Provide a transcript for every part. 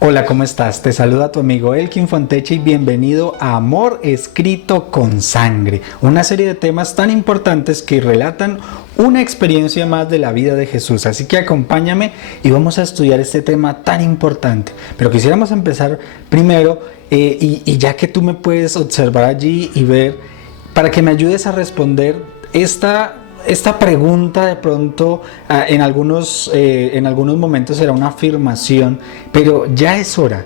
Hola, ¿cómo estás? Te saluda tu amigo Elkin Fontecha y bienvenido a Amor Escrito con Sangre, una serie de temas tan importantes que relatan una experiencia más de la vida de Jesús. Así que acompáñame y vamos a estudiar este tema tan importante. Pero quisiéramos empezar primero, y ya que tú me puedes observar allí y ver, para que me ayudes a responder esta pregunta. De pronto en algunos momentos será una afirmación, pero ya es hora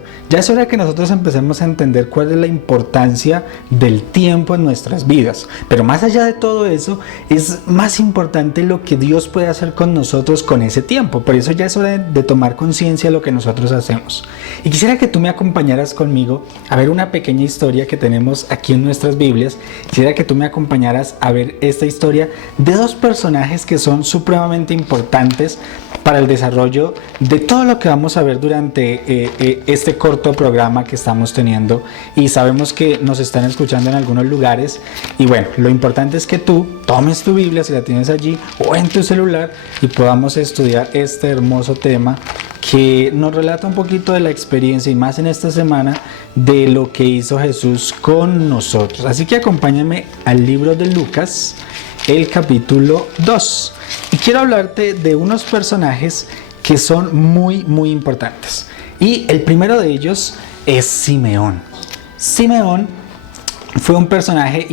que nosotros empecemos a entender cuál es la importancia del tiempo en nuestras vidas. Pero más allá de todo eso, es más importante lo que Dios puede hacer con nosotros con ese tiempo. Por eso ya es hora de tomar conciencia de lo que nosotros hacemos. Y quisiera que tú me acompañaras conmigo a ver una pequeña historia que tenemos aquí en nuestras Biblias. Quisiera que tú me acompañaras a ver esta historia de dos personajes que son supremamente importantes para el desarrollo de todo lo que vamos a ver durante este corto programa que estamos teniendo, y sabemos que nos están escuchando en algunos lugares. Y bueno, lo importante es que tú tomes tu Biblia, si la tienes allí o en tu celular, y podamos estudiar este hermoso tema que nos relata un poquito de la experiencia, y más en esta semana, de lo que hizo Jesús con nosotros. Así que acompáñame al libro de Lucas, el capítulo 2, y quiero hablarte de unos personajes que son muy importantes. Y el primero de ellos es Simeón. Simeón fue un personaje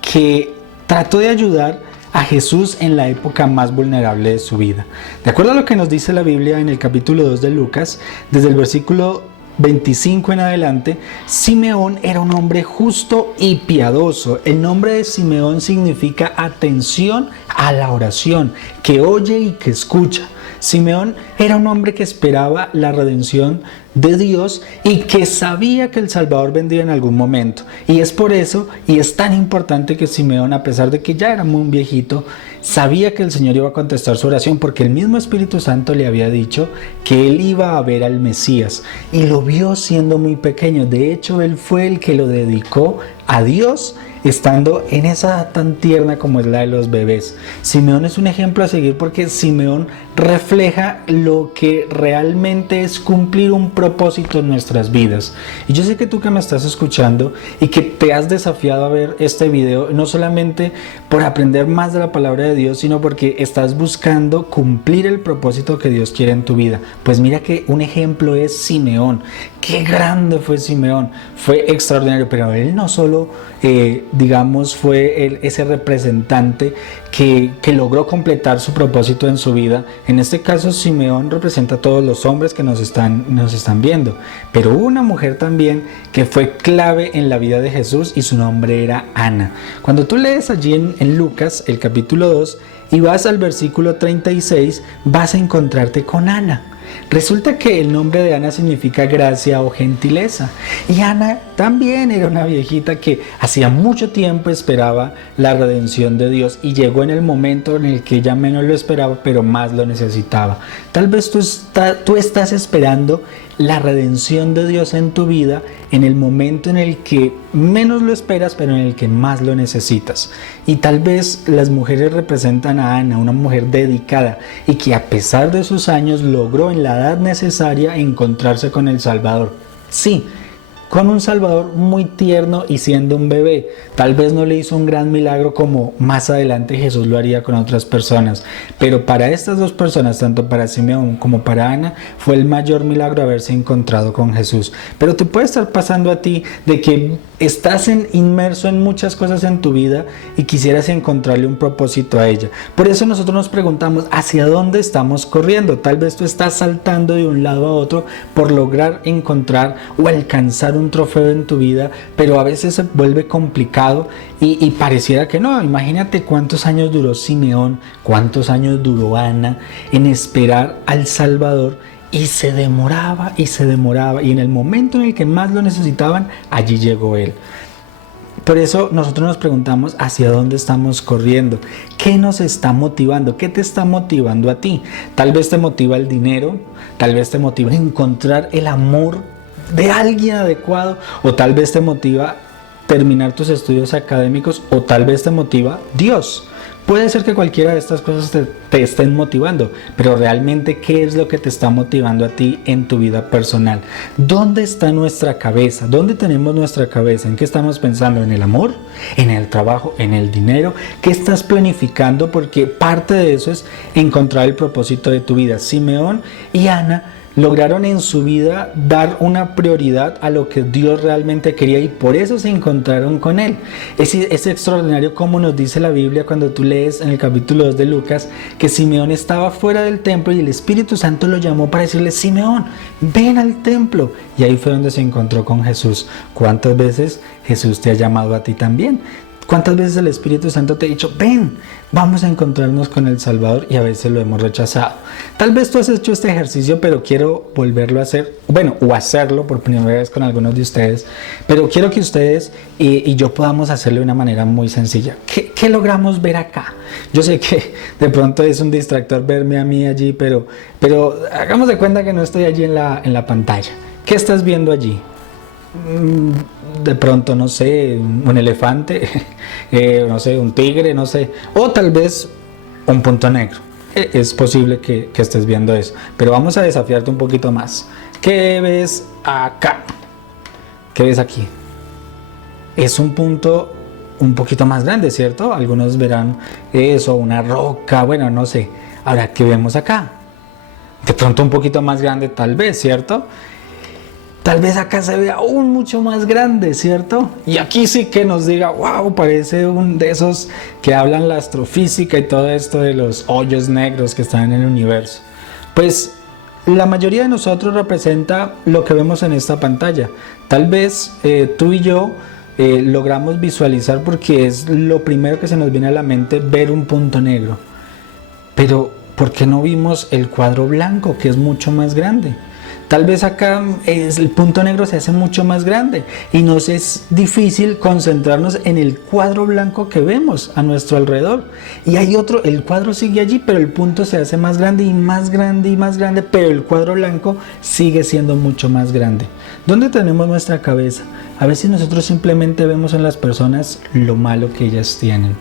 que trató de ayudar a Jesús en la época más vulnerable de su vida. De acuerdo a lo que nos dice la Biblia en el capítulo 2 de Lucas, desde el versículo 25 en adelante, Simeón era un hombre justo y piadoso. El nombre de Simeón significa atención a la oración, que oye y que escucha. Simeón era un hombre que esperaba la redención de Dios y que sabía que el Salvador vendría en algún momento. Y es por eso, y es tan importante, que Simeón, a pesar de que ya era muy viejito, sabía que el Señor iba a contestar su oración, porque el mismo Espíritu Santo le había dicho que él iba a ver al Mesías, y lo vio siendo muy pequeño. De hecho, él fue el que lo dedicó a Dios, estando en esa edad tan tierna como es la de los bebés. Simeón es un ejemplo a seguir, porque Simeón refleja lo que realmente es cumplir un propósito en nuestras vidas. Y yo sé que tú que me estás escuchando y que te has desafiado a ver este video, no solamente por aprender más de la palabra de Dios, sino porque estás buscando cumplir el propósito que Dios quiere en tu vida. Pues mira que un ejemplo es Simeón. Qué grande fue Simeón, fue extraordinario. Pero él no solo fue ese representante que logró completar su propósito en su vida. En este caso, Simeón representa a todos los hombres que nos están viendo, pero hubo una mujer también que fue clave en la vida de Jesús, y su nombre era Ana. Cuando tú lees allí en Lucas el capítulo 2 y vas al versículo 36, vas a encontrarte con Ana. Resulta que el nombre de Ana significa gracia o gentileza, y Ana también era una viejita que hacía mucho tiempo esperaba la redención de Dios, y llegó en el momento en el que ella menos lo esperaba, pero más lo necesitaba. Tal vez tú estás esperando la redención de Dios en tu vida en el momento en el que menos lo esperas, pero en el que más lo necesitas. Y tal vez las mujeres representan a Ana, una mujer dedicada y que a pesar de sus años logró en la edad necesaria encontrarse con el Salvador. Sí, con un Salvador muy tierno y siendo un bebé. Tal vez no le hizo un gran milagro como más adelante Jesús lo haría con otras personas, pero para estas dos personas, tanto para Simeón como para Ana, fue el mayor milagro haberse encontrado con Jesús. Pero te puede estar pasando a ti de que estás inmerso en muchas cosas en tu vida y quisieras encontrarle un propósito a ella. Por eso nosotros nos preguntamos, ¿hacia dónde estamos corriendo? Tal vez tú estás saltando de un lado a otro por lograr encontrar o alcanzar un trofeo en tu vida, pero a veces se vuelve complicado y pareciera que no. Imagínate cuántos años duró Simeón, cuántos años duró Ana en esperar al Salvador, y se demoraba, y en el momento en el que más lo necesitaban, allí llegó él. Por eso nosotros nos preguntamos hacia dónde estamos corriendo, qué nos está motivando, qué te está motivando a ti. Tal vez te motiva el dinero, tal vez te motiva encontrar el amor de alguien adecuado, o tal vez te motiva terminar tus estudios académicos o tal vez te motiva Dios. Puede ser que cualquiera de estas cosas te estén motivando, pero realmente, ¿qué es lo que te está motivando a ti en tu vida personal? ¿Dónde está nuestra cabeza? ¿Dónde tenemos nuestra cabeza? ¿En qué estamos pensando? ¿En el amor? ¿En el trabajo? ¿En el dinero? ¿Qué estás planificando? Porque parte de eso es encontrar el propósito de tu vida. Simeón y Ana lograron en su vida dar una prioridad a lo que Dios realmente quería y por eso se encontraron con Él. Es extraordinario como nos dice la Biblia cuando tú lees en el capítulo 2 de Lucas que Simeón estaba fuera del templo y el Espíritu Santo lo llamó para decirle: Simeón, ven al templo. Y ahí fue donde se encontró con Jesús. ¿Cuántas veces Jesús te ha llamado a ti también? ¿Cuántas veces el Espíritu Santo te ha dicho: ven, vamos a encontrarnos con el Salvador? Y a veces lo hemos rechazado. Tal vez tú has hecho este ejercicio, pero quiero volverlo a hacer, o hacerlo por primera vez con algunos de ustedes, pero quiero que ustedes y yo podamos hacerlo de una manera muy sencilla. ¿Qué logramos ver acá? Yo sé que de pronto es un distractor verme a mí allí, pero hagamos de cuenta que no estoy allí en la pantalla. ¿Qué estás viendo allí? De pronto, no sé, un elefante, no sé, un tigre, no sé, o tal vez un punto negro. Es posible que estés viendo eso, pero vamos a desafiarte un poquito más. ¿Qué ves acá? ¿Qué ves aquí? Es un punto un poquito más grande, ¿cierto? Algunos verán eso, una roca, bueno, no sé. Ahora, ¿qué vemos acá? De pronto un poquito más grande tal vez, ¿cierto? Tal vez acá se vea aún mucho más grande, ¿cierto? Y aquí sí que nos diga: wow, parece un de esos que hablan la astrofísica y todo esto de los hoyos negros que están en el universo. Pues la mayoría de nosotros representa lo que vemos en esta pantalla. Tal vez tú y yo logramos visualizar, porque es lo primero que se nos viene a la mente, ver un punto negro. Pero ¿por qué no vimos el cuadro blanco, que es mucho más grande? Tal vez acá el punto negro se hace mucho más grande y nos es difícil concentrarnos en el cuadro blanco que vemos a nuestro alrededor. Y hay otro, el cuadro sigue allí, pero el punto se hace más grande y más grande y más grande, pero el cuadro blanco sigue siendo mucho más grande. ¿Dónde tenemos nuestra cabeza? A veces nosotros simplemente vemos en las personas lo malo que ellas tienen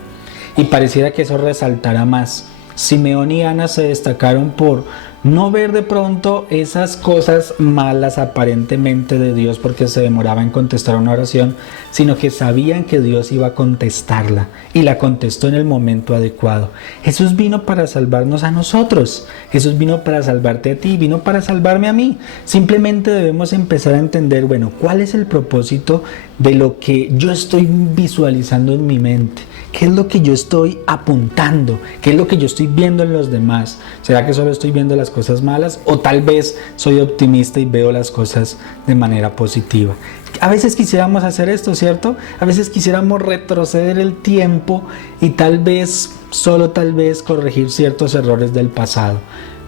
y pareciera que eso resaltará más. Simeón y Ana se destacaron por no ver de pronto esas cosas malas aparentemente de Dios porque se demoraba en contestar una oración, sino que sabían que Dios iba a contestarla y la contestó en el momento adecuado. Jesús vino para salvarnos a nosotros, Jesús vino para salvarte a ti, vino para salvarme a mí. Simplemente debemos empezar a entender, bueno, ¿cuál es el propósito de lo que yo estoy visualizando en mi mente? ¿Qué es lo que yo estoy apuntando? ¿Qué es lo que yo estoy viendo en los demás? ¿Será que solo estoy viendo las cosas malas? ¿O tal vez soy optimista y veo las cosas de manera positiva? A veces quisiéramos hacer esto, ¿cierto? A veces quisiéramos retroceder el tiempo y tal vez, solo tal vez, corregir ciertos errores del pasado.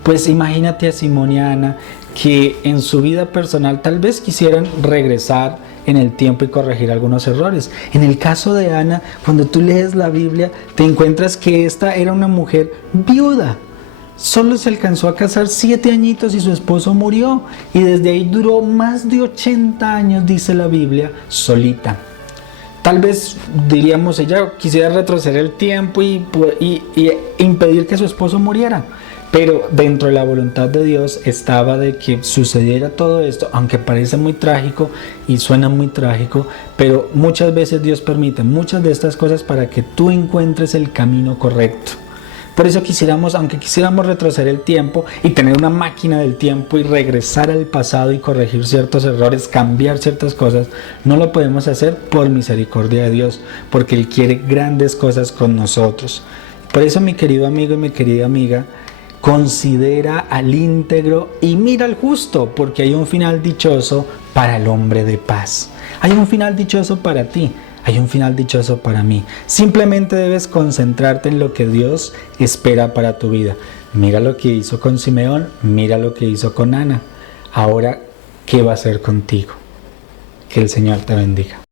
Pues imagínate a Simón y a Ana, que en su vida personal tal vez quisieran regresar en el tiempo y corregir algunos errores. En el caso de Ana, cuando tú lees la Biblia, te encuentras que esta era una mujer viuda. Solo se alcanzó a casar 7 añitos y su esposo murió. Y desde ahí duró más de 80 años, dice la Biblia, solita. Tal vez diríamos, ella quisiera retroceder el tiempo y impedir que su esposo muriera. Pero dentro de la voluntad de Dios estaba de que sucediera todo esto, aunque parece muy trágico y suena muy trágico, pero muchas veces Dios permite muchas de estas cosas para que tú encuentres el camino correcto. Por eso aunque quisiéramos retroceder el tiempo y tener una máquina del tiempo y regresar al pasado y corregir ciertos errores, cambiar ciertas cosas, no lo podemos hacer por misericordia de Dios, porque Él quiere grandes cosas con nosotros. Por eso, mi querido amigo y mi querida amiga, considera al íntegro y mira al justo, porque hay un final dichoso para el hombre de paz. Hay un final dichoso para ti, hay un final dichoso para mí. Simplemente debes concentrarte en lo que Dios espera para tu vida. Mira lo que hizo con Simeón, mira lo que hizo con Ana. Ahora, ¿qué va a hacer contigo? Que el Señor te bendiga.